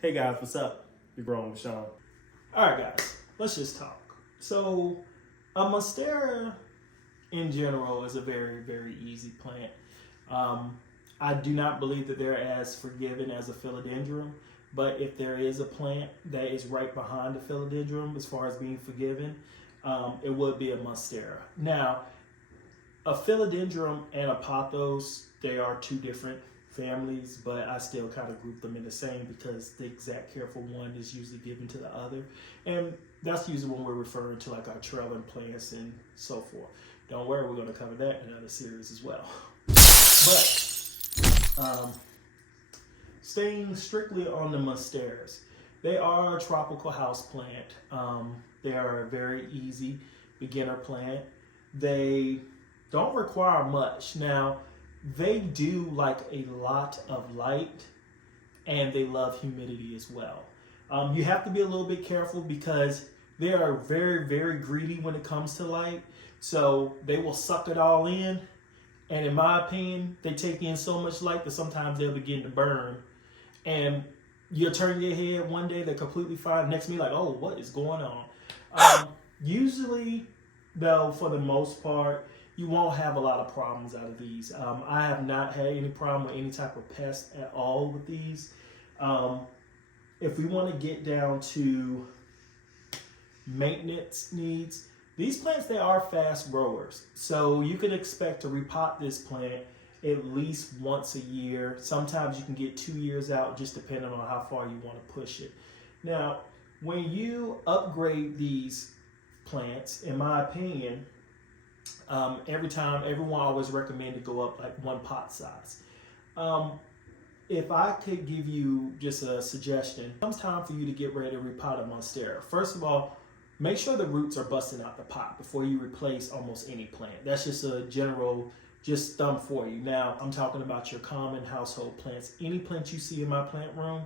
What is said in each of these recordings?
Hey guys, what's up? You're growing with Sean. All right, guys, let's just talk. So, a Monstera in general is a very, very easy plant. I do not believe that they're as forgiving as a philodendron, but if there is a plant that is right behind the philodendron as far as being forgiving, it would be a Monstera. Now, a philodendron and a pothos, they are two different families, but I still kind of group them in the same because the exact care for one is usually given to the other. And that's usually when we're referring to like our trailing plants and so forth. Don't worry, we're going to cover that in another series as well. But staying strictly on the Monsteras, they are a tropical house plant. They are a very easy beginner plant. They don't require much. Now, they do like a lot of light and they love humidity as well. You have to be a little bit careful because they are very, very greedy when it comes to light. So they will suck it all in. And in my opinion, they take in so much light that sometimes they'll begin to burn. And you'll turn your head one day, they're completely fine. Next minute, like, oh, what is going on? Usually, though, for the most part, you won't have a lot of problems out of these. I have not had any problem with any type of pest at all with these. If we want to get down to maintenance needs, these plants, they are fast growers. So you can expect to repot this plant at least once a year. Sometimes you can get 2 years out, just depending on how far you want to push it. Now, when you upgrade these plants, in my opinion, everyone always recommend to go up like one pot size. If I could give you just a suggestion, it comes time for you to get ready to repot a Monstera. First of all, make sure the roots are busting out the pot before you replace almost any plant. That's just a general thumb for you. Now, I'm talking about your common household plants. Any plant you see in my plant room,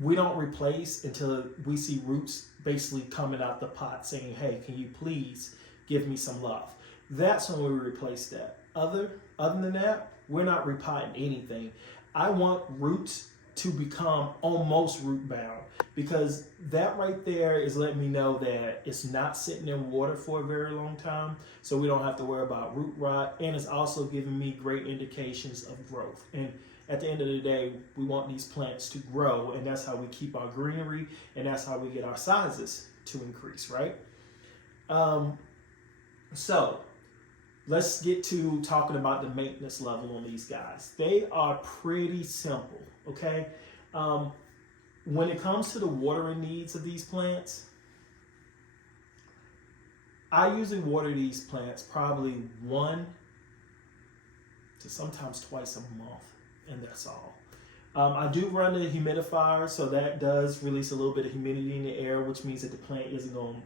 we don't replace until we see roots basically coming out the pot saying, hey, can you please give me some love? That's when we replace that. Other than that, we're not repotting anything. I want roots to become almost root bound because that right there is letting me know that it's not sitting in water for a very long time, so we don't have to worry about root rot, and it's also giving me great indications of growth. And at the end of the day, we want these plants to grow, and that's how we keep our greenery, and that's how we get our sizes to increase, right? So let's get to talking about the maintenance level on these guys. They are pretty simple, okay? When it comes to the watering needs of these plants, I usually water these plants probably 1 to sometimes twice a month, and that's all. I do run the humidifier, so that does release a little bit of humidity in the air, which means that the plant isn't going to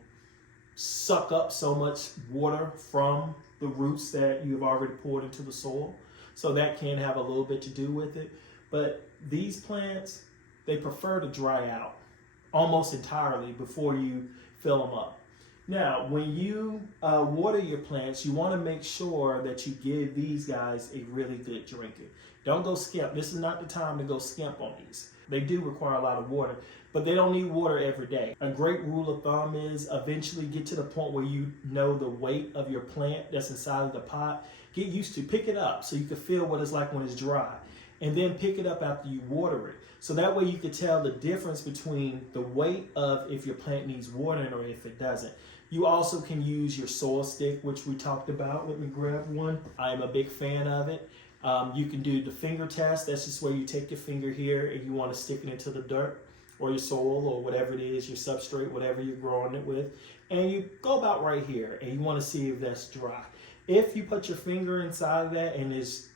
suck up so much water from the roots that you've already poured into the soil. So that can have a little bit to do with it. But these plants, they prefer to dry out almost entirely before you fill them up. Now, when you water your plants, you want to make sure that you give these guys a really good drinking. Don't go skimp. This is not the time to go skimp on these. They do require a lot of water, but they don't need water every day. A great rule of thumb is eventually get to the point where you know the weight of your plant that's inside of the pot. Get used to pick it up so you can feel what it's like when it's dry. And then pick it up after you water it. So that way you can tell the difference between the weight of if your plant needs watering or if it doesn't. You also can use your soil stick, which we talked about. Let me grab one. I am a big fan of it. You can do the finger test. That's just where you take your finger here and you want to stick it into the dirt or your soil or whatever it is, your substrate, whatever you're growing it with. And you go about right here and you want to see if that's dry. If you put your finger inside of that and it's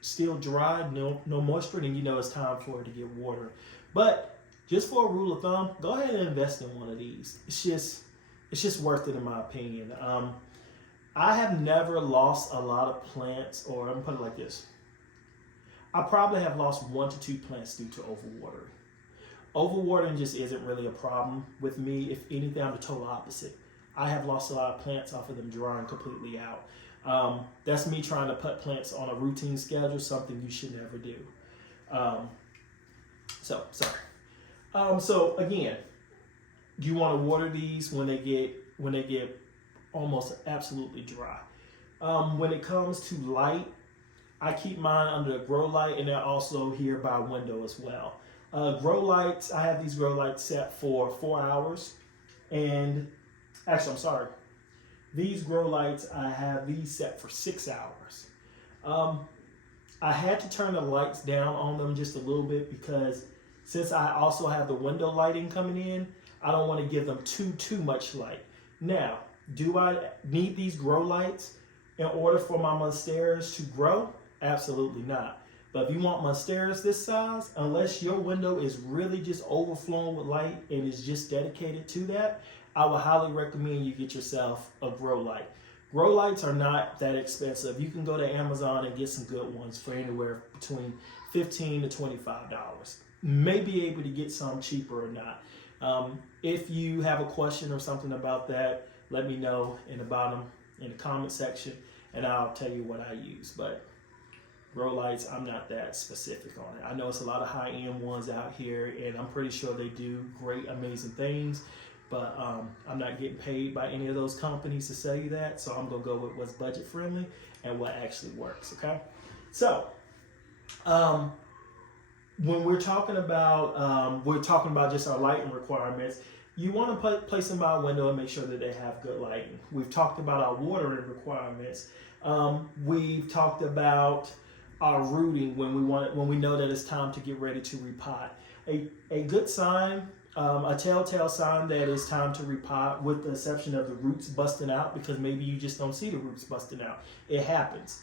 still dry, no moisture, then you know it's time for it to get water. But just for a rule of thumb, go ahead and invest in one of these. It's just worth it in my opinion. I have never lost a lot of plants, or I'm gonna put it like this. I probably have lost 1 to 2 plants due to overwatering. Overwatering just isn't really a problem with me. If anything, I'm the total opposite. I have lost a lot of plants off of them drying completely out. That's me trying to put plants on a routine schedule, something you should never do. Sorry. So again, you want to water these when they get almost absolutely dry. When it comes to light, I keep mine under a grow light, and they're also here by window as well. Grow lights, I have these grow lights set for 4 hours, and actually, I'm sorry. These grow lights, I have these set for 6 hours. I had to turn the lights down on them just a little bit because since I also have the window lighting coming in, I don't want to give them too much light. Now, do I need these grow lights in order for my Monsteras to grow? Absolutely not. But if you want Monsteras this size, unless your window is really just overflowing with light and is just dedicated to that, I would highly recommend you get yourself a grow light. Grow lights are not that expensive. You can go to Amazon and get some good ones for anywhere between $15 to $25. May be able to get some cheaper or not. If you have a question or something about that, let me know in the bottom in the comment section, and I'll tell you what I use. But grow lights, I'm not that specific on it. I know it's a lot of high-end ones out here, and I'm pretty sure they do great, amazing things, but I'm not getting paid by any of those companies to sell you that, so I'm going to go with what's budget-friendly and what actually works, okay? So, when we're talking about just our lighting requirements, you want to place them by a window and make sure that they have good lighting. We've talked about our watering requirements. We've talked about our rooting when we know that it's time to get ready to repot. A good sign, a telltale sign that it's time to repot, with the exception of the roots busting out, because maybe you just don't see the roots busting out. It happens.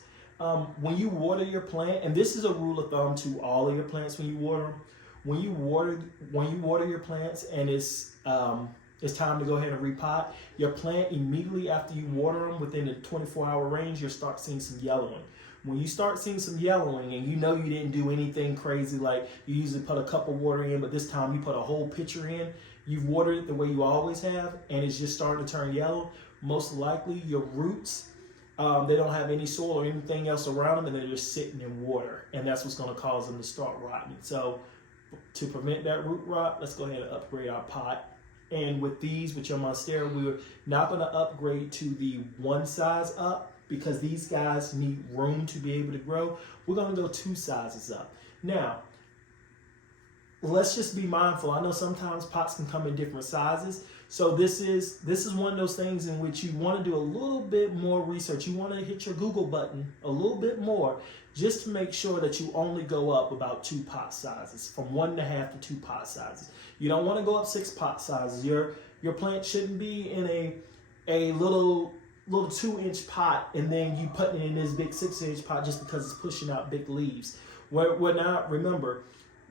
When you water your plant, and this is a rule of thumb to all of your plants when you water them, when you water your plants and it's time to go ahead and repot, your plant immediately after you water them, within the 24-hour range, you'll start seeing some yellowing. When you start seeing some yellowing and you know you didn't do anything crazy, like you usually put a cup of water in, but this time you put a whole pitcher in, you've watered it the way you always have, and it's just starting to turn yellow, most likely your roots, they don't have any soil or anything else around them, and they're just sitting in water, and that's what's going to cause them to start rotting. So to prevent that root rot, let's go ahead and upgrade our pot. And with your Monstera, we're not going to upgrade to the one size up, because these guys need room to be able to grow. We're going to go 2 sizes up. Now, let's just be mindful. I know sometimes pots can come in different sizes. So this is one of those things in which you want to do a little bit more research. You want to hit your Google button a little bit more, just to make sure that you only go up about 2 pot sizes, from 1.5 to 2 pot sizes. You don't want to go up 6 pot sizes. Your plant shouldn't be in a little 2-inch pot, and then you put it in this big 6-inch pot just because it's pushing out big leaves. We're not, remember,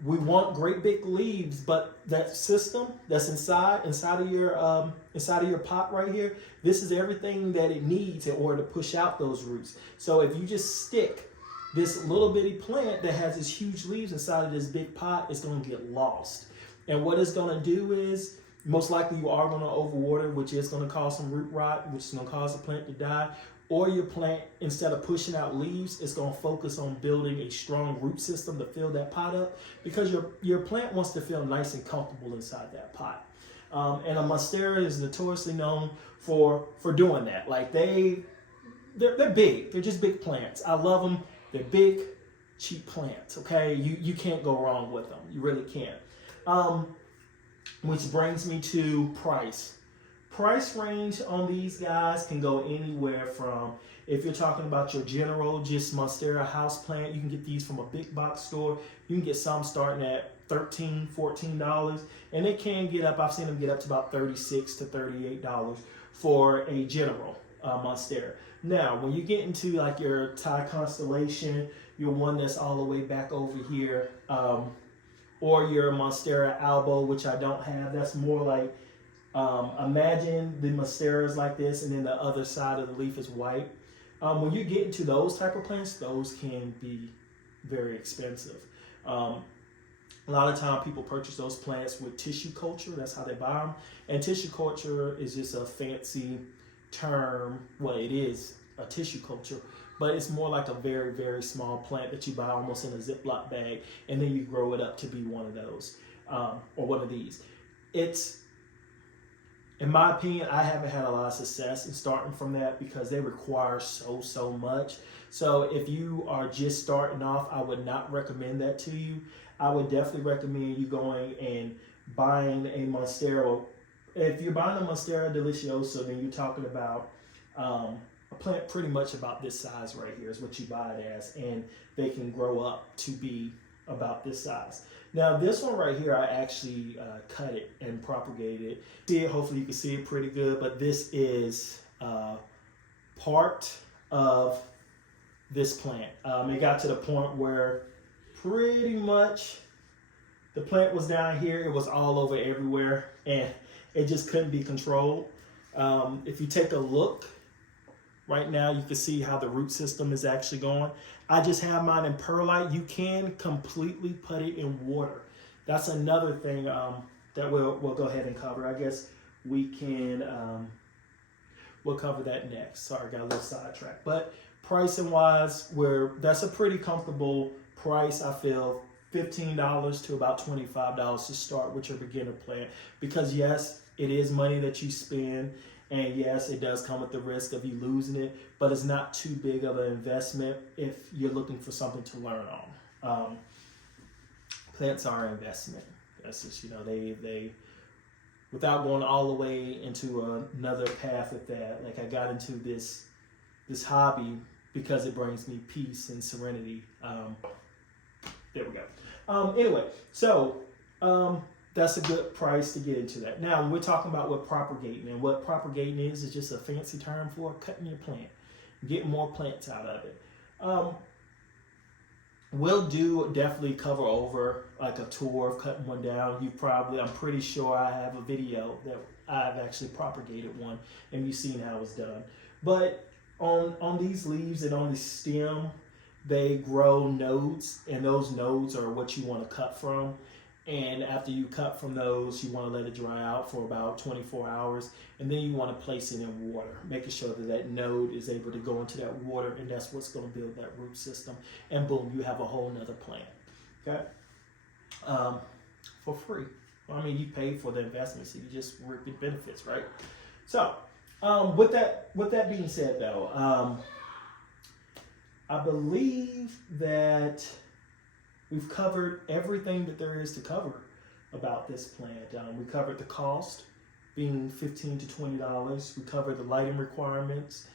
we want great big leaves, but that system that's inside of your pot right here, this is everything that it needs in order to push out those roots. So if you just stick this little bitty plant that has this huge leaves inside of this big pot, it's going to get lost. And what it's going to do is, most likely you are going to overwater, which is going to cause some root rot, which is going to cause the plant to die. Or your plant, instead of pushing out leaves, it's going to focus on building a strong root system to fill that pot up, because your plant wants to feel nice and comfortable inside that pot. And a Monstera is notoriously known for doing that. Like they're big. They're just big plants. I love them. They're big, cheap plants. Okay, you can't go wrong with them. You really can't. Which brings me to price. Price range on these guys can go anywhere from, if you're talking about your general, just Monstera house plant, you can get these from a big box store. You can get some starting at $13, $14, and they can get up, I've seen them get up to about $36 to $38 for a general Monstera. Now, when you get into like your Thai Constellation, your one that's all the way back over here, or your Monstera Albo, which I don't have, that's more like, imagine the Monsteras like this, and then the other side of the leaf is white. When you get into those type of plants, those can be very expensive. A lot of time people purchase those plants with tissue culture. That's how they buy them. And tissue culture is just a fancy term. Well, it is a tissue culture, but it's more like a very, very small plant that you buy almost in a Ziploc bag, and then you grow it up to be one of those. or one of these. It's, in my opinion, I haven't had a lot of success in starting from that because they require so much. So if you are just starting off, I would not recommend that to you. I would definitely recommend you going and buying a Monstera. If you're buying a Monstera Deliciosa, then you're talking about a plant pretty much about this size right here is what you buy it as, and they can grow up to be about this size. Now this one right here, I actually cut it and propagated it. See it, hopefully you can see it pretty good, but this is part of this plant. It got to the point where pretty much the plant was down here, it was all over everywhere, and it just couldn't be controlled. If you take a look right now, you can see how the root system is actually going. I just have mine in perlite. You can completely put it in water. That's another thing that we'll go ahead and cover. I guess we can, we'll cover that next. Sorry, got a little sidetracked. But pricing wise, that's a pretty comfortable price, I feel. $15 to about $25 to start with your beginner plant. Because yes, it is money that you spend. And yes, it does come with the risk of you losing it, but it's not too big of an investment if you're looking for something to learn on. Plants are an investment. That's just, they without going all the way into another path with that. Like I got into this hobby because it brings me peace and serenity. There we go. Anyway, so that's a good price to get into that. Now, we're talking about what propagating, and what propagating is just a fancy term for cutting your plant, getting more plants out of it. We'll definitely cover over like a tour of cutting one down. I'm pretty sure I have a video that I've actually propagated one, and you've seen how it's done. But on these leaves and on the stem, they grow nodes, and those nodes are what you want to cut from. And after you cut from those, you want to let it dry out for about 24 hours. And then you want to place it in water, making sure that that node is able to go into that water, and that's what's going to build that root system. And boom, you have a whole nother plant. Okay? For free. I mean, you pay for the investment, so you just reap the benefits, right? So, with that being said, though, I believe that we've covered everything that there is to cover about this plant. We covered the cost being $15 to $20. We covered the lighting requirements.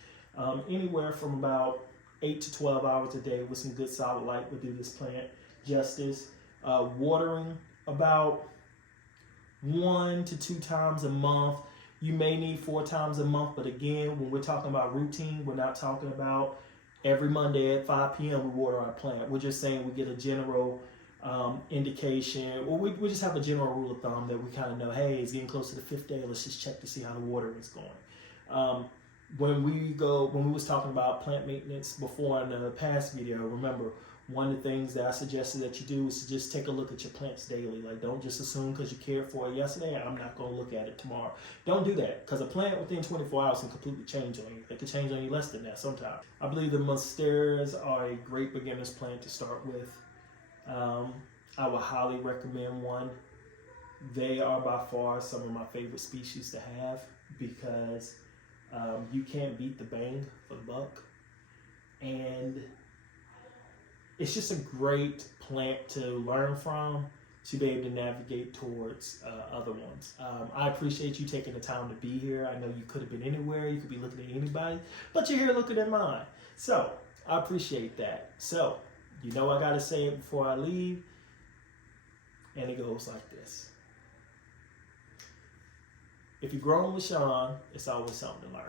Anywhere from about 8 to 12 hours a day with some good solid light will do this plant justice. Watering about 1 to 2 times a month. You may need 4 times a month, but again, when we're talking about routine, we're not talking about every Monday at 5 p.m. we water our plant. We're just saying we get a general indication, or we just have a general rule of thumb that we kind of know, hey, it's getting close to the 5th day. Let's just check to see how the water is going. When we was talking about plant maintenance before in the past video, remember, one of the things that I suggested that you do is to just take a look at your plants daily. Like, don't just assume because you cared for it yesterday, I'm not going to look at it tomorrow. Don't do that, because a plant within 24 hours can completely change on you. It can change on you less than that sometimes. I believe the Monsteras are a great beginner's plant to start with. I would highly recommend one. They are by far some of my favorite species to have because you can't beat the bang for the buck. And it's just a great plant to learn from, to be able to navigate towards other ones. I appreciate you taking the time to be here. I know you could have been anywhere. You could be looking at anybody, but you're here looking at mine. So I appreciate that. So you know I got to say it before I leave, and it goes like this. If you're growing with Sean, it's always something to learn.